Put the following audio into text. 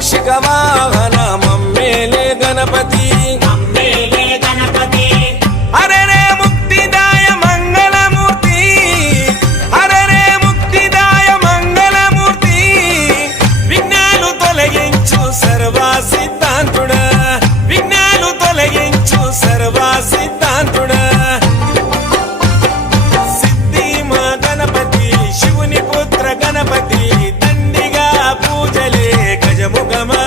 మూషిక వాహన మమ్మేలే గణపతి హరే రే ముక్తిదాయ మంగళమూర్తి హరే రే ముక్తిదాయ మంగళమూర్తి విఘ్నాలు తొలగించు సర్వా సిద్ధాంతుడా విఘ్నాలు తొలగించు సర్వా సిద్ధాంతుడా సిద్ధి మా గణపతి శివుని పుత్ర గణపతి దండిగా పూజలే గజముఖమా